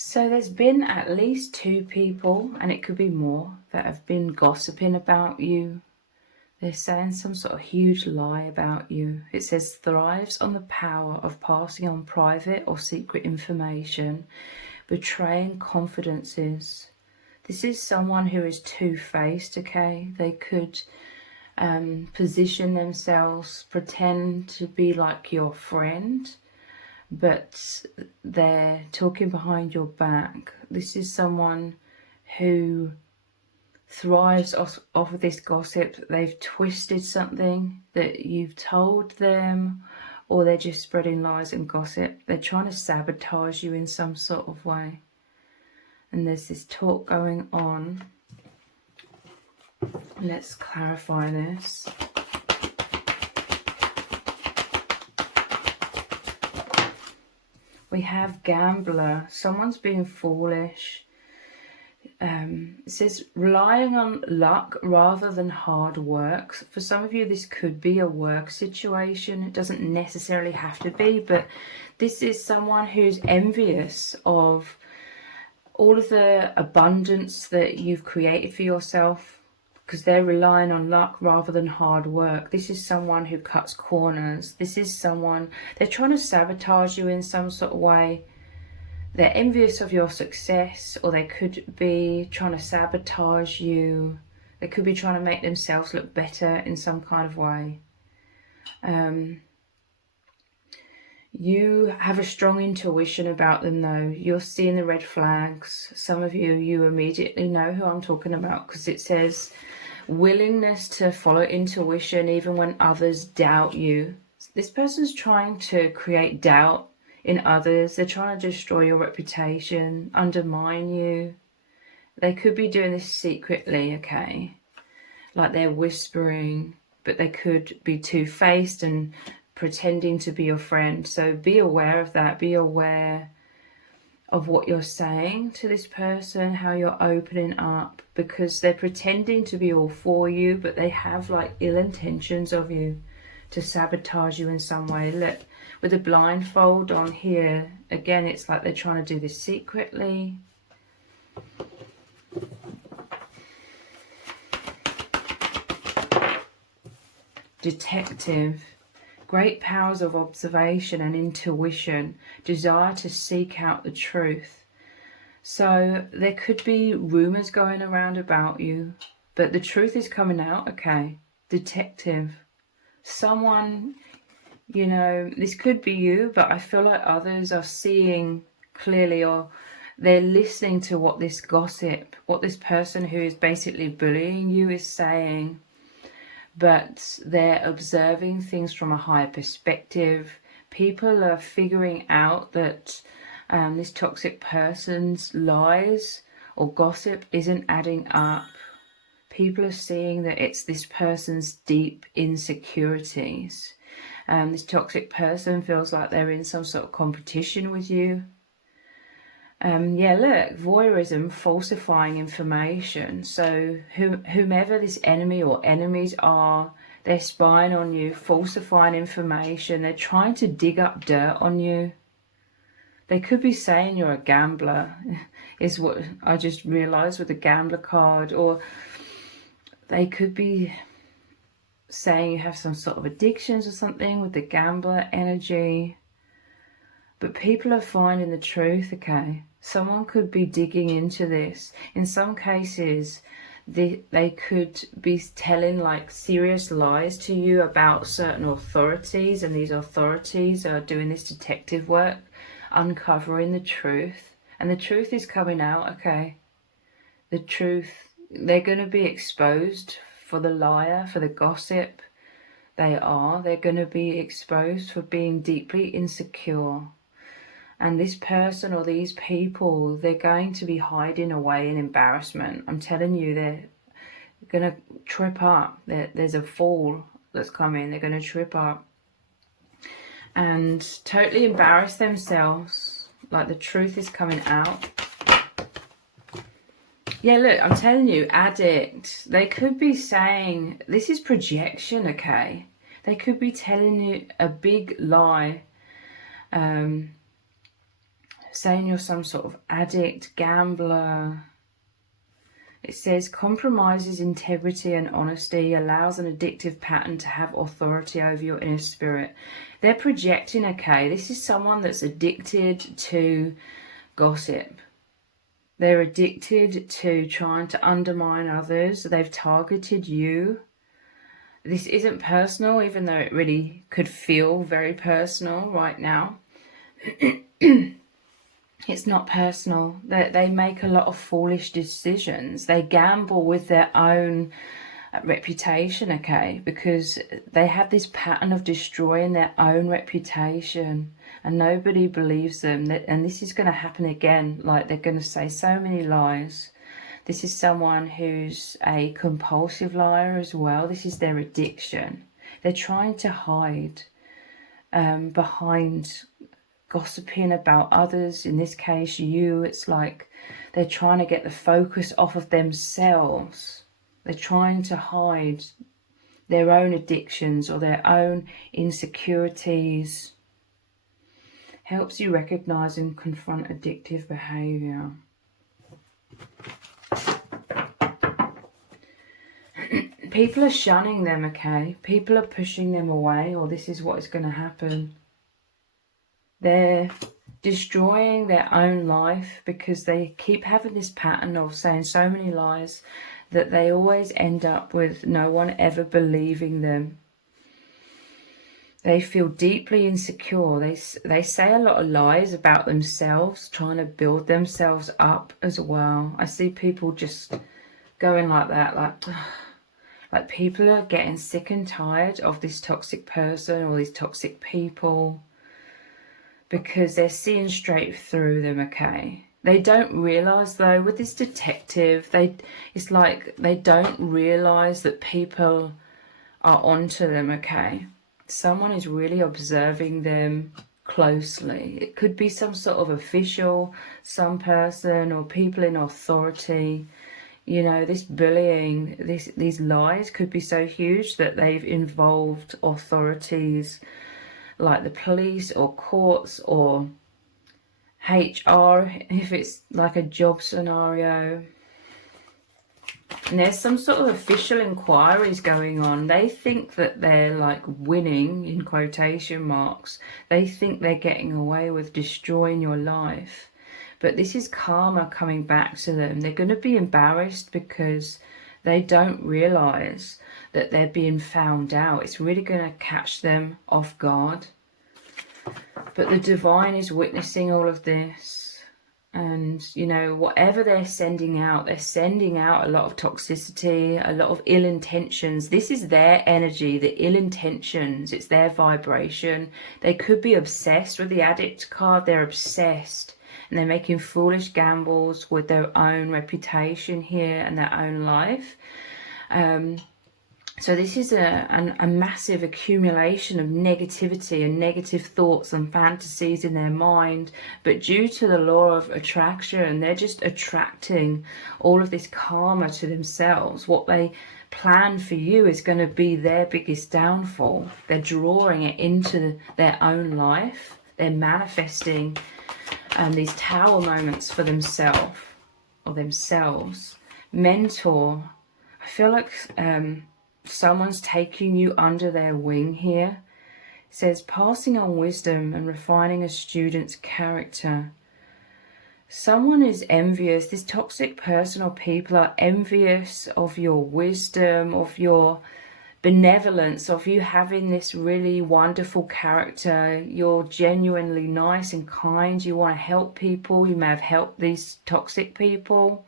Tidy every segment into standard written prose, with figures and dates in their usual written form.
So there's been at least 2 people, and it could be more, that have been gossiping about you. They're saying some sort of huge lie about you. It says thrives on the power of passing on private or secret information, betraying confidences. This is someone who is two-faced, okay? They could position themselves, pretend to be like your friend, but they're talking behind your back. This is someone who thrives off of this gossip. They've twisted something that you've told them, or they're just spreading lies and gossip. They're trying to sabotage you in some sort of way. And there's this talk going on. Let's clarify this. We have gambler. Someone's being foolish. It says relying on luck rather than hard work. For some of you, this could be a work situation. It doesn't necessarily have to be, but this is someone who's envious of all of the abundance that you've created for yourself, because they're relying on luck rather than hard work. This is someone who cuts corners. This is someone, they're trying to sabotage you in some sort of way. They're envious of your success, or they could be trying to sabotage you. They could be trying to make themselves look better in some kind of way. You have a strong intuition about them though. You're seeing the red flags. Some of you immediately know who I'm talking about, because it says willingness to follow intuition even when others doubt you. This person's trying to create doubt in others. They're trying to destroy your reputation, undermine you. They could be doing this secretly, okay? Like they're whispering, but they could be two-faced and pretending to be your friend. So be aware of that. Be aware of what you're saying to this person, how you're opening up, because they're pretending to be all for you, but they have like ill intentions of you to sabotage you in some way. Look, with a blindfold on here, again, it's like they're trying to do this secretly. Detective. Great powers of observation and intuition, desire to seek out the truth. So there could be rumors going around about you, but the truth is coming out, okay? Detective. Someone, you know, this could be you, but I feel like others are seeing clearly, or they're listening to what this gossip, what this person who is basically bullying you is saying. But they're observing things from a higher perspective. People are figuring out that this toxic person's lies or gossip isn't adding up. People are seeing that it's this person's deep insecurities. This toxic person feels like they're in some sort of competition with you. Yeah, look, voyeurism, falsifying information. So whomever this enemy or enemies are, they're spying on you, falsifying information. They're trying to dig up dirt on you. They could be saying you're a gambler, is what I just realized with the gambler card. Or they could be saying you have some sort of addictions or something with the gambler energy. But people are finding the truth, okay? Someone could be digging into this. In some cases, they could be telling like serious lies to you about certain authorities, and these authorities are doing this detective work, uncovering the truth. And the truth is coming out, okay? The truth, they're going to be exposed for the liar, for the gossip. They're going to be exposed for being deeply insecure. And this person or these people, they're going to be hiding away in embarrassment. I'm telling you, they're going to trip up. There's a fall that's coming. They're going to trip up and totally embarrass themselves. Like the truth is coming out. Yeah, look, I'm telling you, addict. They could be saying, this is projection, okay? They could be telling you a big lie. saying you're some sort of addict, gambler. It says compromises integrity and honesty, allows an addictive pattern to have authority over your inner spirit. They're projecting, okay? This is someone that's addicted to gossip. They're addicted to trying to undermine others. They've targeted you. This isn't personal, even though it really could feel very personal right now. It's not personal. They make a lot of foolish decisions. They gamble with their own reputation, okay? Because they have this pattern of destroying their own reputation, and nobody believes them. And this is going to happen again. Like, they're going to say so many lies. This is someone who's a compulsive liar as well. This is their addiction. They're trying to hide behind gossiping about others. In this case, you. It's like they're trying to get the focus off of themselves. They're trying to hide their own addictions or their own insecurities. Helps you recognize and confront addictive behavior. People are shunning them, okay? People are pushing them away, or this is what is going to happen. They're destroying their own life because they keep having this pattern of saying so many lies that they always end up with no one ever believing them. They feel deeply insecure. They say a lot of lies about themselves, trying to build themselves up as well. I see people just going like that, like people are getting sick and tired of this toxic person or these toxic people because they're seeing straight through them, okay? They don't realise, though, with this detective, it's like they don't realise that people are onto them, okay? Someone is really observing them closely. It could be some sort of official, some person or people in authority. You know, this bullying, these lies could be so huge that they've involved authorities like the police or courts or HR, if it's like a job scenario. And there's some sort of official inquiries going on. They think that they're like winning, in quotation marks. They think they're getting away with destroying your life. But this is karma coming back to them. They're going to be embarrassed because they don't realise that they're being found out. It's really going to catch them off guard. But the divine is witnessing all of this. And, you know, whatever they're sending out a lot of toxicity, a lot of ill intentions. This is their energy, the ill intentions. It's their vibration. They could be obsessed with the addict card. They're obsessed. And they're making foolish gambles with their own reputation here and their own life. So this is a massive accumulation of negativity and negative thoughts and fantasies in their mind. But due to the law of attraction, they're just attracting all of this karma to themselves. What they plan for you is going to be their biggest downfall. They're drawing it into their own life. They're manifesting these tower moments for themselves. Mentor. I feel like someone's taking you under their wing here. It says passing on wisdom and refining a student's character. Someone is envious. This toxic person or people are envious of your wisdom, of your benevolence, of you having this really wonderful character. You're genuinely nice and kind. You want to help people. You may have helped these toxic people.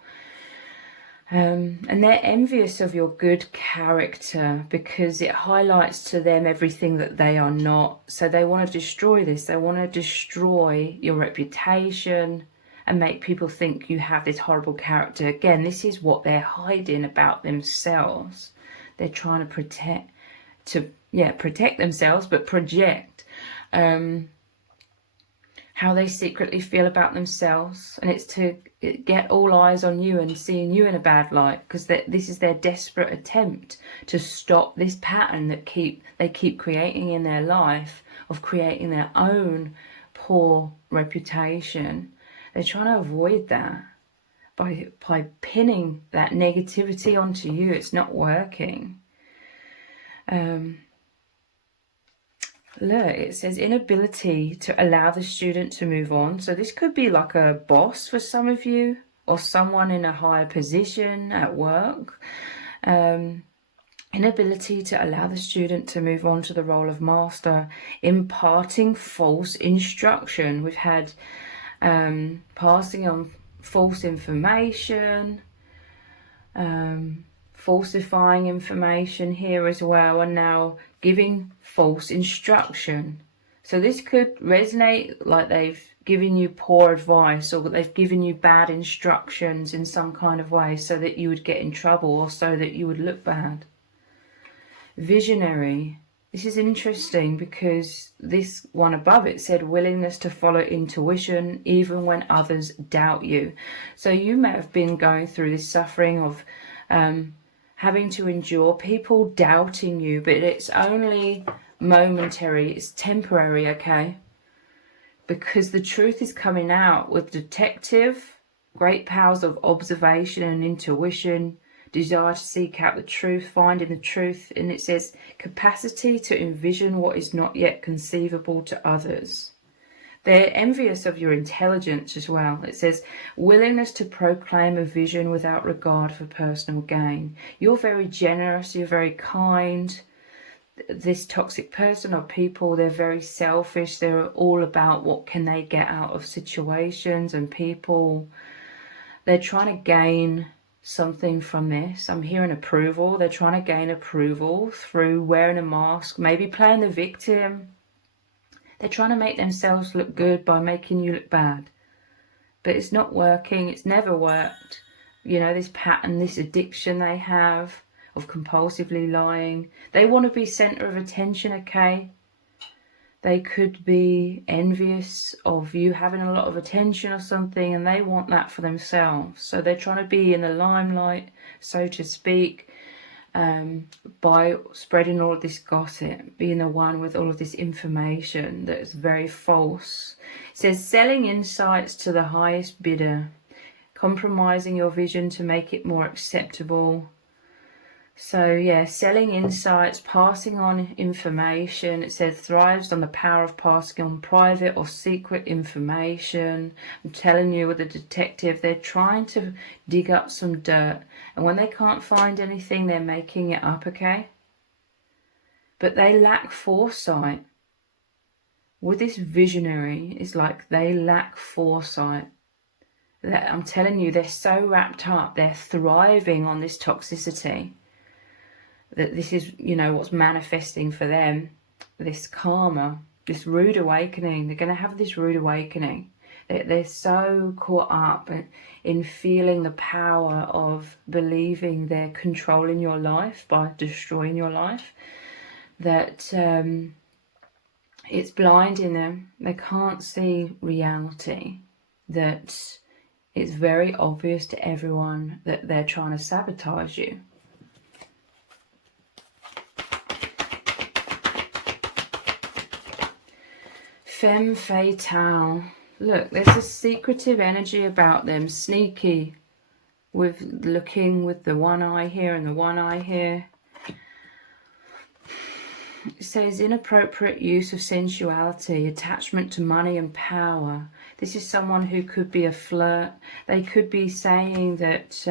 And they're envious of your good character because it highlights to them everything that they are not. So they want to destroy this. They want to destroy your reputation and make people think you have this horrible character. Again, this is what they're hiding about themselves. They're trying to protect themselves, but project how they secretly feel about themselves, and it's to get all eyes on you and seeing you in a bad light, because this is their desperate attempt to stop this pattern that they keep creating in their life of creating their own poor reputation They're trying to avoid that by pinning that negativity onto you. It's not working. Look, it says inability to allow the student to move on. So this could be like a boss for some of you, or someone in a higher position at work. Inability to allow the student to move on to the role of master, imparting false instruction. We've had passing on false information, falsifying information here as well, and now giving false instruction. So this could resonate like they've given you poor advice, or that they've given you bad instructions in some kind of way so that you would get in trouble, or so that you would look bad. Visionary. This is interesting because this one above it said willingness to follow intuition even when others doubt you. So you may have been going through this suffering of having to endure people doubting you, but it's only momentary, it's temporary, okay? Because the truth is coming out with detective, great powers of observation and intuition, desire to seek out the truth, finding the truth, and it says capacity to envision what is not yet conceivable to others. They're envious of your intelligence as well. It says willingness to proclaim a vision without regard for personal gain. You're very generous, you're very kind. This toxic person or people, they're very selfish. They're all about what can they get out of situations and people. They're trying to gain something from this. I'm hearing approval. They're trying to gain approval through wearing a mask, maybe playing the victim. They're trying to make themselves look good by making you look bad. But it's not working. It's never worked. You know, this pattern, this addiction they have of compulsively lying. They want to be center of attention, okay? They could be envious of you having a lot of attention or something, and they want that for themselves. So they're trying to be in the limelight, so to speak, by spreading all of this gossip, being the one with all of this information that is very false. It says selling insights to the highest bidder, compromising your vision to make it more acceptable. So yeah, selling insights, passing on information. It says thrives on the power of passing on private or secret information. I'm telling you, with a detective, they're trying to dig up some dirt. And when they can't find anything, they're making it up, okay? But they lack foresight. With this visionary, it's like they lack foresight. I'm telling you, they're so wrapped up. They're thriving on this toxicity. That this is, you know, what's manifesting for them, this karma, this rude awakening. They're going to have this rude awakening. They're so caught up in feeling the power of believing they're controlling your life by destroying your life, that it's blinding them. They can't see reality, that it's very obvious to everyone that they're trying to sabotage you. Femme fatale. Look, there's a secretive energy about them, sneaky, with looking with the one eye here and the one eye here. It says inappropriate use of sensuality, attachment to money and power. This is someone who could be a flirt. They could be saying that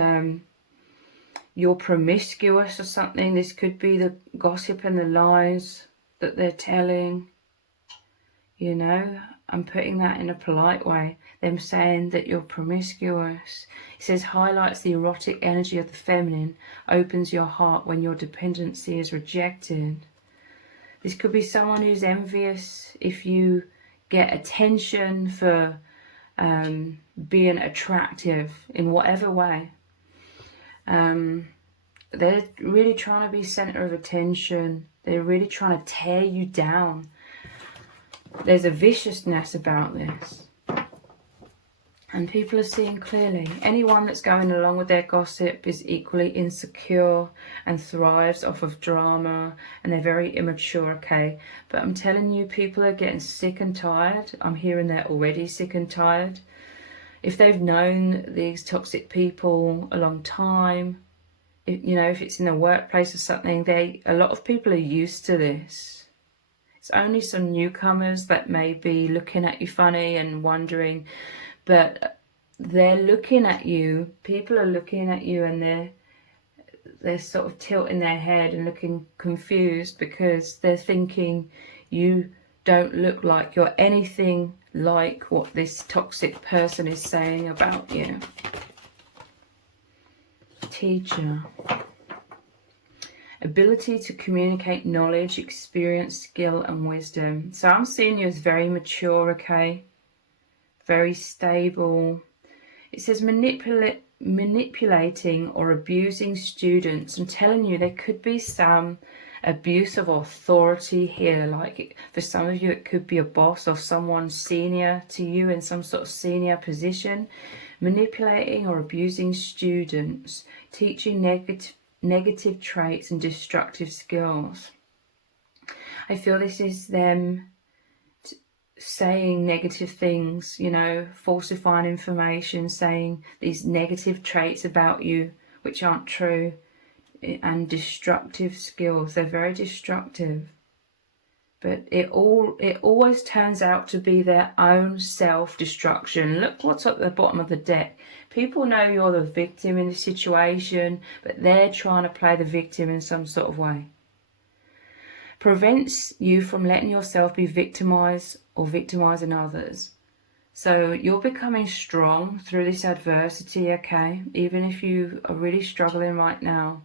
you're promiscuous or something. This could be the gossip and the lies that they're telling. You know, I'm putting that in a polite way. Them saying that you're promiscuous. It says highlights the erotic energy of the feminine, opens your heart when your dependency is rejected. This could be someone who's envious if you get attention for being attractive in whatever way. They're really trying to be center of attention. They're really trying to tear you down. There's a viciousness about this. And people are seeing clearly. Anyone that's going along with their gossip is equally insecure and thrives off of drama. And they're very immature, okay? But I'm telling you, people are getting sick and tired. I'm hearing they're already sick and tired. if they've known these toxic people a long time, if it's in the workplace or something, a lot of people are used to this. It's only some newcomers that may be looking at you funny and wondering, but they're looking at you. People are looking at you, and they're sort of tilting their head and looking confused, because they're thinking you don't look like you're anything like what this toxic person is saying about you. Teacher. Ability to communicate knowledge, experience, skill and wisdom. So I'm seeing you as very mature, okay? Very stable. It says manipulating or abusing students. I'm telling you, there could be some abuse of authority here. Like, for some of you, it could be a boss or someone senior to you in some sort of senior position. Manipulating or abusing students, teaching negative traits and destructive skills. I feel this is them saying negative things, falsifying information, saying these negative traits about you which aren't true, and destructive skills. They're very destructive, but it always turns out to be their own self-destruction. Look what's at the bottom of the deck. People know you're the victim in the situation, but they're trying to play the victim in some sort of way. Prevents you from letting yourself be victimized or victimizing others. So you're becoming strong through this adversity, okay? Even if you are really struggling right now.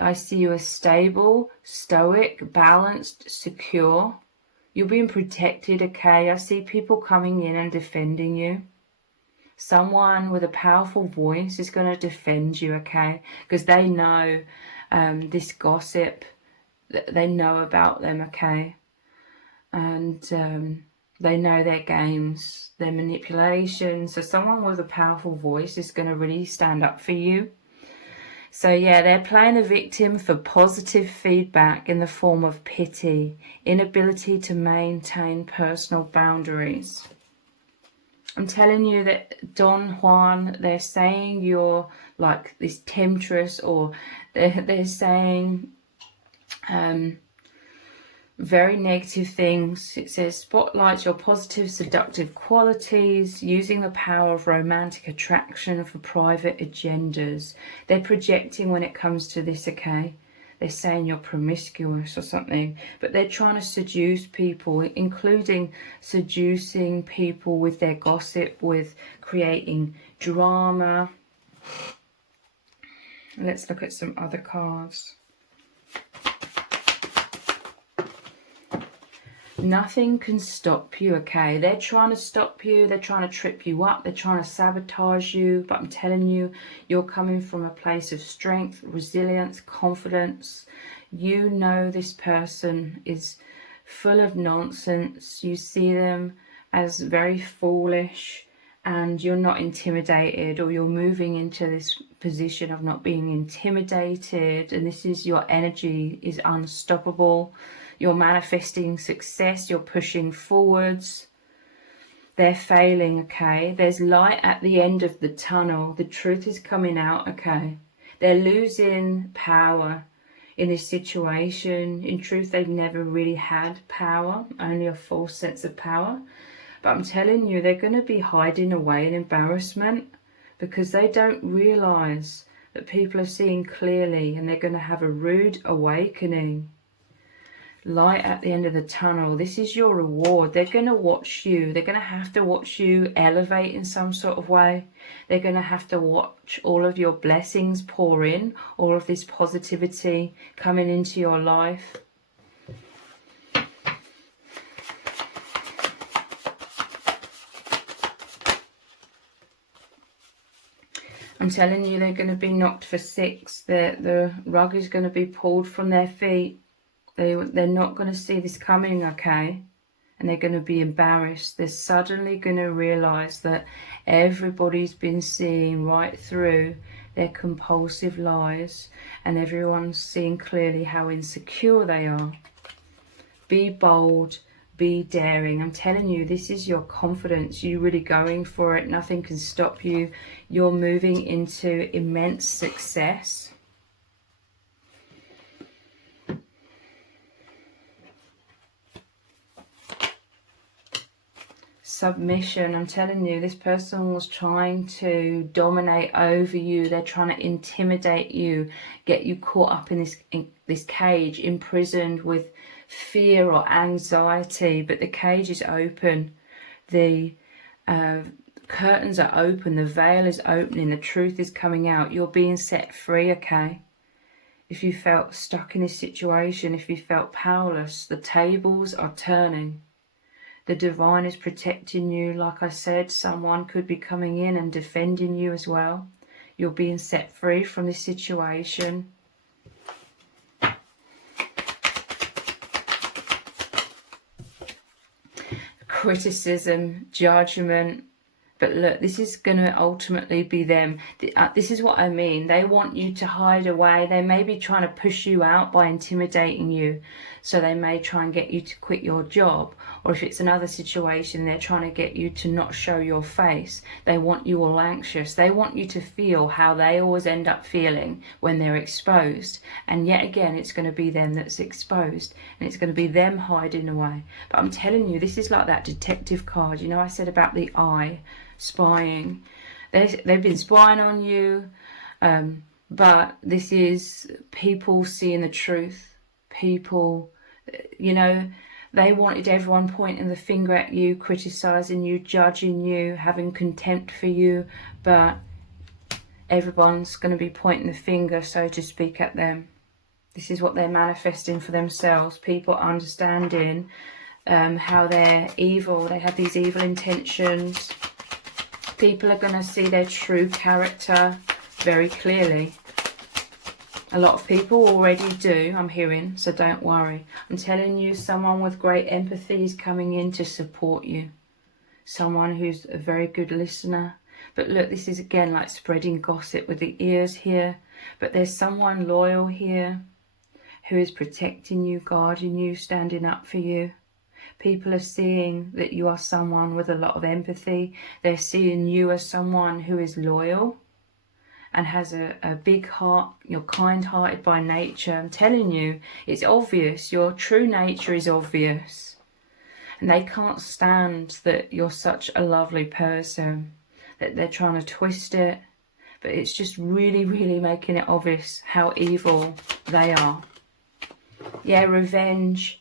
I see you as stable, stoic, balanced, secure. You're being protected, okay? I see people coming in and defending you. Someone with a powerful voice is going to defend you, okay? Because they know this gossip. They know about them, okay? And they know their games, their manipulation. So someone with a powerful voice is going to really stand up for you. So yeah, they're playing a victim for positive feedback in the form of pity, inability to maintain personal boundaries. I'm telling you that Don Juan, they're saying you're like this temptress, or they're saying very negative things. It says spotlight your positive seductive qualities, using the power of romantic attraction for private agendas. They're projecting when it comes to this, okay? They're saying you're promiscuous or something, but they're trying to seduce people, including seducing people with their gossip, with creating drama. Let's look at some other cards. Nothing can stop you, okay? They're trying to stop you. They're trying to trip you up. They're trying to sabotage you. But I'm telling you, you're coming from a place of strength, resilience, confidence. You know this person is full of nonsense. You see them as very foolish, and you're not intimidated, or you're moving into this position of not being intimidated. And this is your energy is unstoppable. You're manifesting success. You're pushing forwards. They're failing, okay? There's light at the end of the tunnel. The truth is coming out, okay? They're losing power in this situation. In truth, they've never really had power, only a false sense of power. But I'm telling you, they're going to be hiding away in embarrassment, because they don't realize that people are seeing clearly, and they're going to have a rude awakening. Light at the end of the tunnel. This is your reward. They're going to watch you. They're going to have to watch you elevate in some sort of way. They're going to have to watch all of your blessings pour in, all of this positivity coming into your life. I'm telling you, they're going to be knocked for six. The rug is going to be pulled from their feet. They're not going to see this coming, okay? And they're going to be embarrassed. They're suddenly going to realize that everybody's been seeing right through their compulsive lies, and everyone's seeing clearly how insecure they are. Be bold, Be daring. I'm telling you, this is your confidence. You're really going for it. Nothing can stop you. You're moving into immense success. Submission. I'm telling you, this person was trying to dominate over you. They're trying to intimidate you, get you caught up in this cage, imprisoned with fear or anxiety. But the cage is open. The curtains are open. The veil is opening. The truth is coming out. You're being set free, okay? If you felt stuck in this situation, if you felt powerless, the tables are turning. The divine is protecting you. Like I said, someone could be coming in and defending you as well. You're being set free from this situation. Criticism, judgment. But look, this is going to ultimately be them. This is what I mean. They want you to hide away. They may be trying to push you out by intimidating you. So they may try and get you to quit your job. Or if it's another situation, they're trying to get you to not show your face. They want you all anxious. They want you to feel how they always end up feeling when they're exposed. And yet again, it's going to be them that's exposed. And it's going to be them hiding away. But I'm telling you, this is like that detective card. You know, I said about the eye. Spying. They've been spying on you, but this is people seeing the truth. People, you know, they wanted everyone pointing the finger at you, criticizing you, judging you, having contempt for you, but everyone's going to be pointing the finger, so to speak, at them. This is what they're manifesting for themselves. People understanding how they're evil. They have these evil intentions. People are going to see their true character very clearly. A lot of people already do, I'm hearing, so don't worry. I'm telling you, someone with great empathy is coming in to support you. Someone who's a very good listener. But look, this is again like spreading gossip with the ears here. But there's someone loyal here who is protecting you, guarding you, standing up for you. People are seeing that you are someone with a lot of empathy. They're seeing you as someone who is loyal and has a big heart. You're kind-hearted by nature. I'm telling you, it's obvious. Your true nature is obvious. And they can't stand that you're such a lovely person, that they're trying to twist it. But it's just really, really making it obvious how evil they are. Yeah, revenge.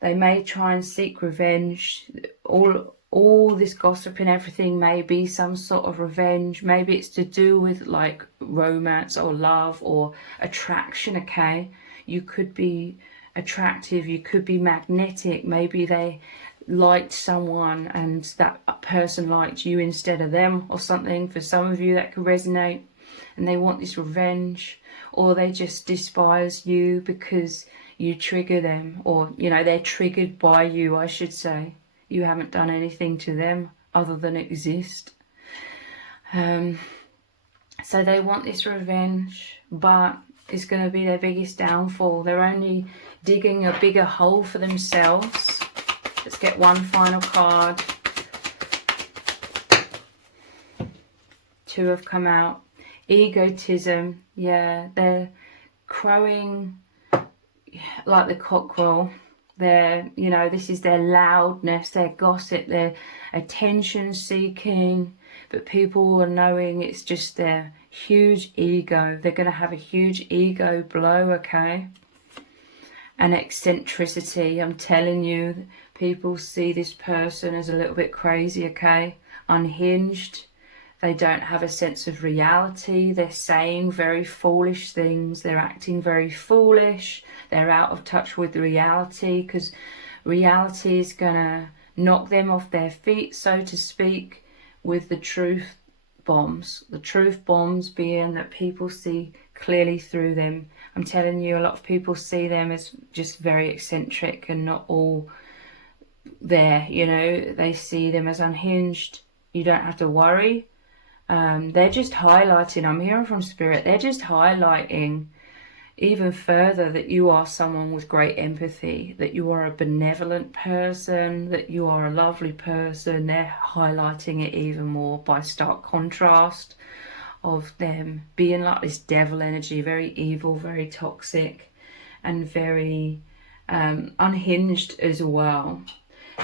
They may try and seek revenge. All this gossip and everything may be some sort of revenge. Maybe it's to do with like romance or love or attraction, okay? You could be attractive. You could be magnetic. Maybe they liked someone and that person liked you instead of them or something. For some of you that could resonate. And they want this revenge. Or they just despise you because you trigger them, or, you know, they're triggered by you, I should say. You haven't done anything to them other than exist. So they want this revenge, but it's going to be their biggest downfall. They're only digging a bigger hole for themselves. Let's get one final card. Two have come out. Egotism. Yeah, they're crowing like the cockerel. They're, you know, this is their loudness, their gossip, their attention seeking. But people are knowing it's just their huge ego. They're going to have a huge ego blow, okay? And eccentricity. I'm telling you, people see this person as a little bit crazy, okay? Unhinged. They don't have a sense of reality. They're saying very foolish things. They're acting very foolish. They're out of touch with reality, because reality is going to knock them off their feet, so to speak, with the truth bombs. The truth bombs being that people see clearly through them. I'm telling you, a lot of people see them as just very eccentric and not all there, you know. They see them as unhinged. You don't have to worry. They're just highlighting, I'm hearing from Spirit, they're just highlighting even further that you are someone with great empathy, that you are a benevolent person, that you are a lovely person. They're highlighting it even more by stark contrast of them being like this devil energy, very evil, very toxic, and very unhinged as well.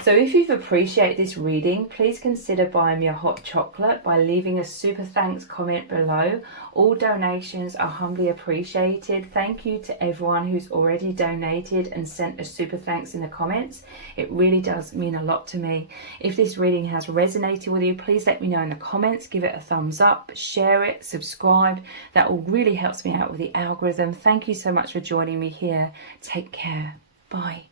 So if you've appreciated this reading, please consider buying me a hot chocolate by leaving a super thanks comment below. All donations are humbly appreciated. Thank you to everyone who's already donated and sent a super thanks in the comments. It really does mean a lot to me. If this reading has resonated with you, please let me know in the comments. Give it a thumbs up, share it, subscribe. That all really helps me out with the algorithm. Thank you so much for joining me here. Take care. Bye.